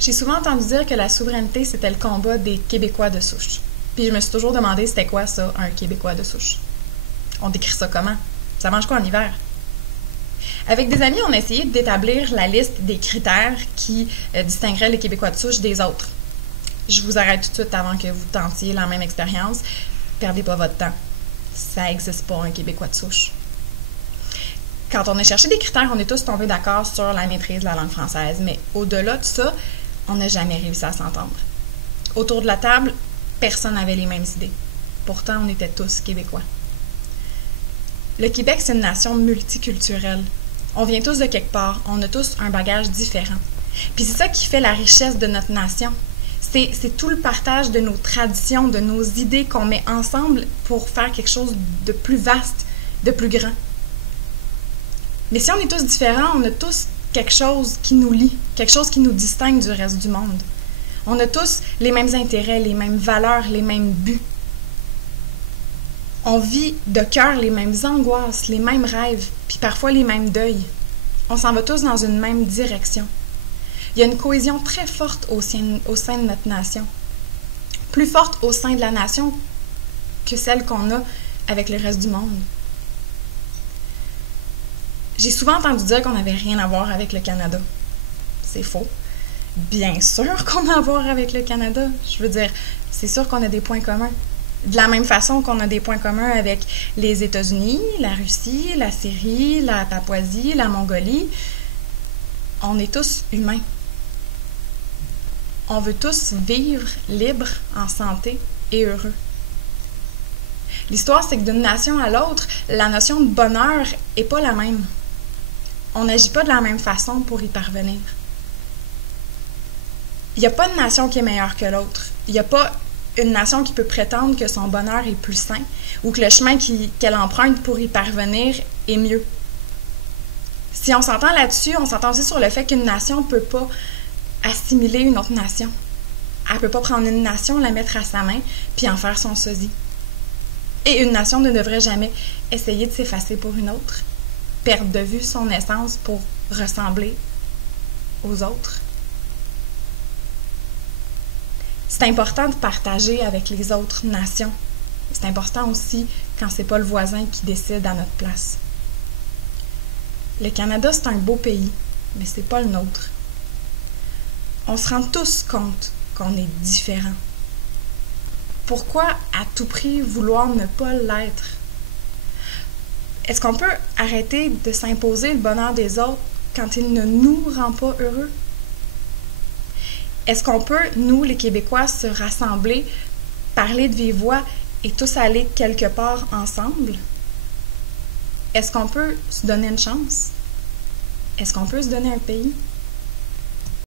J'ai souvent entendu dire que la souveraineté, c'était le combat des Québécois de souche. Puis je me suis toujours demandé c'était quoi ça, un Québécois de souche. On décrit ça comment? Ça mange quoi en hiver? Avec des amis, on a essayé d'établir la liste des critères qui distingueraient les Québécois de souche des autres. Je vous arrête tout de suite avant que vous tentiez la même expérience. Perdez pas votre temps. Ça n'existe pas, un Québécois de souche. Quand on a cherché des critères, on est tous tombés d'accord sur la maîtrise de la langue française, mais au-delà de ça, on n'a jamais réussi à s'entendre. Autour de la table, personne n'avait les mêmes idées. Pourtant, on était tous Québécois. Le Québec, c'est une nation multiculturelle. On vient tous de quelque part, on a tous un bagage différent. Puis c'est ça qui fait la richesse de notre nation. C'est tout le partage de nos traditions, de nos idées qu'on met ensemble pour faire quelque chose de plus vaste, de plus grand. Mais si on est tous différents, on a tous quelque chose qui nous lie, quelque chose qui nous distingue du reste du monde. On a tous les mêmes intérêts, les mêmes valeurs, les mêmes buts. On vit de cœur les mêmes angoisses, les mêmes rêves, puis parfois les mêmes deuils. On s'en va tous dans une même direction. Il y a une cohésion très forte au sein de notre nation. Plus forte au sein de la nation que celle qu'on a avec le reste du monde. J'ai souvent entendu dire qu'on n'avait rien à voir avec le Canada. C'est faux. Bien sûr qu'on a à voir avec le Canada. Je veux dire, c'est sûr qu'on a des points communs. De la même façon qu'on a des points communs avec les États-Unis, la Russie, la Syrie, la Papouasie, la Mongolie. On est tous humains. On veut tous vivre libres, en santé et heureux. L'histoire, c'est que d'une nation à l'autre, la notion de bonheur n'est pas la même. On n'agit pas de la même façon pour y parvenir. Il n'y a pas de nation qui est meilleure que l'autre. Il n'y a pas une nation qui peut prétendre que son bonheur est plus sain ou que le chemin qu'elle emprunte pour y parvenir est mieux. Si on s'entend là-dessus, on s'entend aussi sur le fait qu'une nation ne peut pas assimiler une autre nation. Elle ne peut pas prendre une nation, la mettre à sa main, puis en faire son sosie. Et une nation ne devrait jamais essayer de s'effacer pour une autre, perdre de vue son essence pour ressembler aux autres. C'est important de partager avec les autres nations. C'est important aussi quand c'est pas le voisin qui décide à notre place. Le Canada, c'est un beau pays, mais c'est pas le nôtre. On se rend tous compte qu'on est différents. Pourquoi à tout prix vouloir ne pas l'être? Est-ce qu'on peut arrêter de s'imposer le bonheur des autres quand il ne nous rend pas heureux? Est-ce qu'on peut, nous, les Québécois, se rassembler, parler de vive voix et tous aller quelque part ensemble? Est-ce qu'on peut se donner une chance? Est-ce qu'on peut se donner un pays?